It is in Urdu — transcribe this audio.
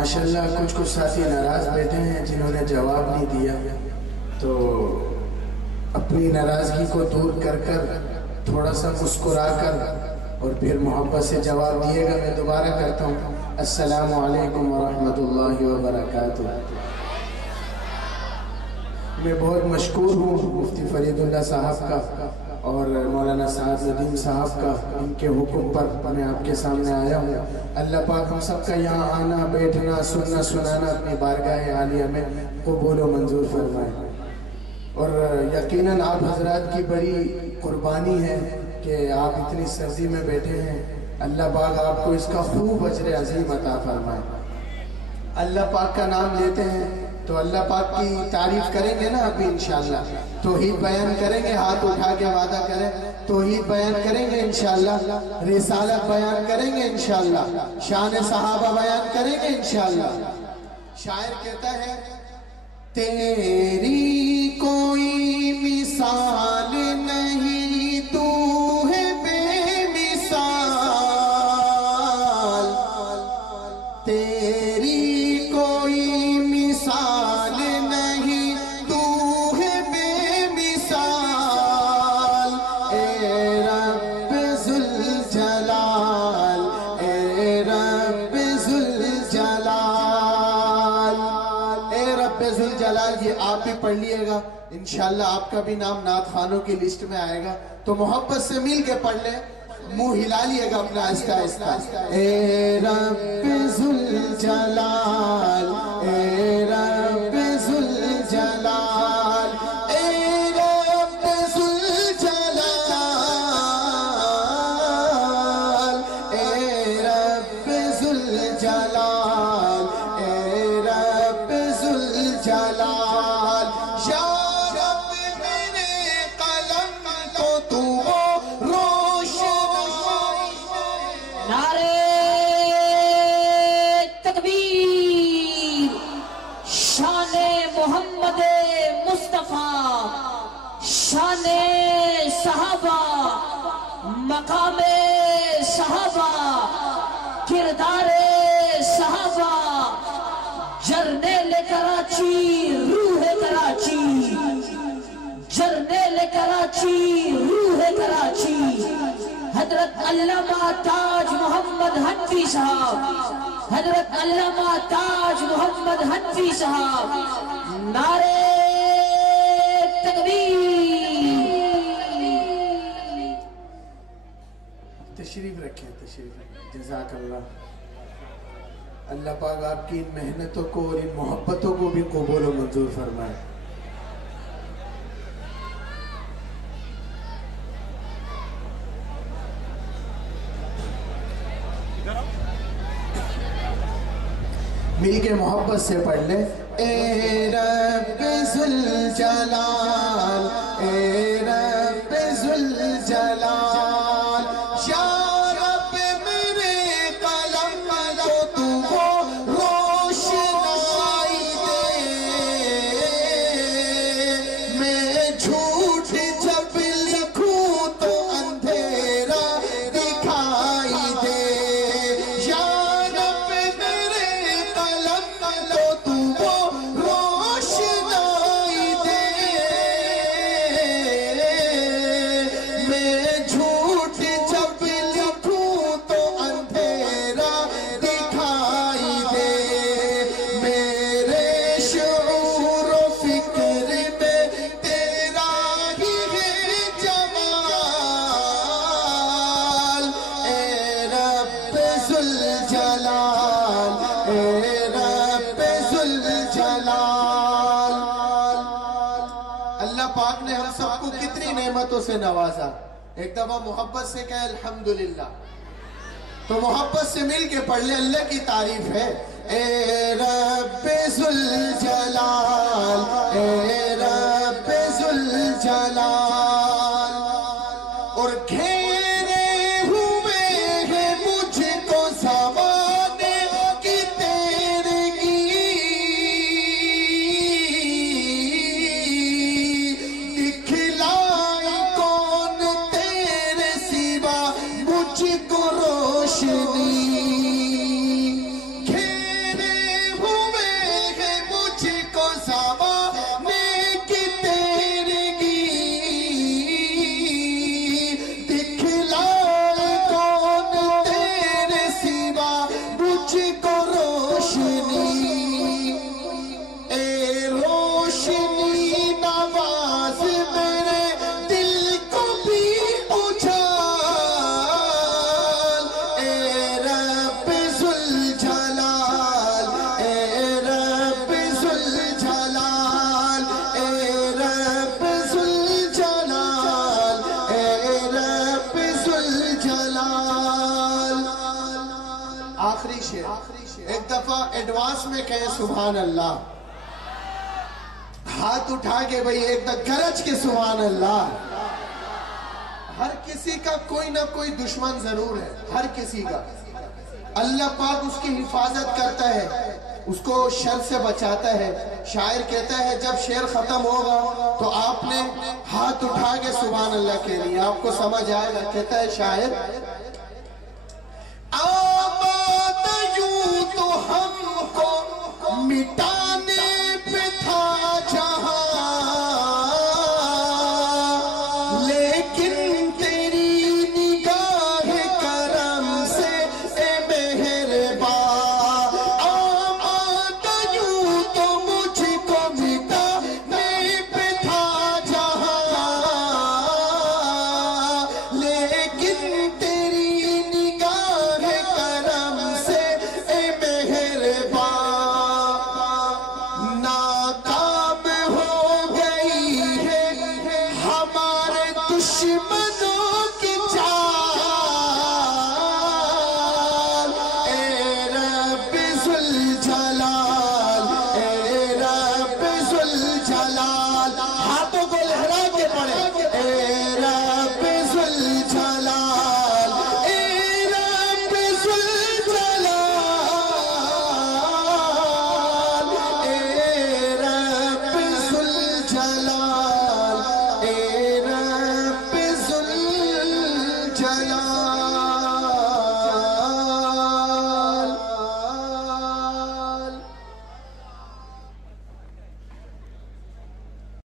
ماشاءاللہ کچھ ساتھی ناراض بیٹھے ہیں جنہوں نے جواب نہیں دیا، تو اپنی ناراضگی کو دور کر تھوڑا سا مسکرا کر اور پھر محبت سے جواب دیے گا۔ میں دوبارہ کرتا ہوں، السلام علیکم ورحمۃ اللہ وبرکاتہ۔ میں بہت مشکور ہوں مفتی فرید اللہ صاحب کا اور مولانا سعد ندیم صاحب کا، ان کے حکم پر میں آپ کے سامنے آیا ہوں۔ اللہ پاک ہم سب کا یہاں آنا، بیٹھنا، سننا، سنانا اپنی بارگاہ عالیہ میں قبول و منظور فرمائے۔ اور یقیناً آپ حضرات کی بڑی قربانی ہے کہ آپ اتنی سردی میں بیٹھے ہیں۔ اللہ پاک آپ کو اس کا خوب اجر عظیم عطا فرمائے۔ اللہ پاک کا نام لیتے ہیں تو اللہ پاک کی تعریف کریں گے نا ابھی انشاءاللہ، توحید بیان کریں گے، ہاتھ اٹھا کے وعدہ کریں، توحید بیان کریں گے انشاءاللہ، رسالت بیان کریں گے انشاءاللہ، شان صحابہ بیان کریں گے انشاءاللہ۔ شاعر کہتا ہے تیری کوئی مثال نہیں، تو ہے بے مثال، تیری کوئی مثال نہیں، تو ہے بے مثال، اے رب ذوالجلال، اے رب ذوالجلال، اے رب ذوالجلال۔ یہ آپ بھی پڑھ لیے گا انشاءاللہ، آپ کا بھی نام نعت خوانوں کی لسٹ میں آئے گا، تو محبت سے مل کے پڑھ لیں، منہ ہلا لیے گا اپنا آہستہ آہستہ۔ اے رب ذوالجلال، اے رب ذوالجلال، اے رب ذوالجلال، اے رب ذوالجلال، اے رب ذوالجلال، یا رب میرے قلم کو تو روشنائی دے۔ نعرہ تکبیر، شان محمد مصطفیٰ، شان صحابہ، مقام صحابہ، کردار صحابہ، جرنیل کراچی، روح کراچی، جرنیل کراچی، روح کراچی، حضرت علامہ تاج محمد حنفی صاحب، حضرت علامہ تاج محمد حنفی صاحب، نعرہ تکبیر۔ تشریف رکھیں، تشریف رکھیں، جزاک اللہ۔ اللہ پاک آپ کی ان محنتوں کو اور ان محبتوں کو بھی قبول و منظور فرمائے۔ مل کے محبت سے پڑھ لیں، اے رب ذوالجلال، اے رب ذوالجلال، یا رب میرے قلم کو تو روشنائی دے، میں جھوٹ جب لکھوں تو اندھیرا دکھائی دے، یا رب میرے قلم کو تو روشنائی دے، میں جھوٹ جب لکھوں تو اندھیرا دکھائی دے، میرے شعور و فکر میں تیرا ہی ہے جمال، اے رب ذوالجلال، اے رب ذوالجلال۔ اللہ پاک نے ہم سب کو کتنی نعمتوں سے نوازا، ایک دفعہ محبت سے کہے الحمدللہ، تو محبت سے مل کے پڑھ لے، اللہ کی تعریف ہے، اے رب ذوالجلال، اے رب ذوالجلال، اور گھیرے ہوئے ہیں مجھ کو زمانے کی تیرگی، دکھلائی کون تیرے سوا مجھ کو روشنی، گھیرے دفعہ ایڈوانس میں کہیں سبحان اللہ، ہاتھ اٹھا کے بھئی ایک دفعہ گرج کے سبحان اللہ۔ ہر کسی کا کوئی نہ کوئی دشمن ضرور ہے، ہر کسی کا، اللہ پاک اس کی حفاظت کرتا ہے، اس کو شر سے بچاتا ہے۔ شاعر کہتا ہے جب شعر ختم ہوگا تو آپ نے ہاتھ اٹھا کے سبحان اللہ کے لیے، آپ کو سمجھ آئے گا۔ کہتا ہے شاعر آباد یوں تو ہم کو مٹانے پہ تھا جہاں، لیکن تیری نگاہ کرم سے اے مہربان، آباد یوں تو مجھ کو مٹانے پہ تھا جہاں، لیکن تیری نگاہ کرم سے اے مہربان، ناکام ہو گئی ہے ہمارے دشمن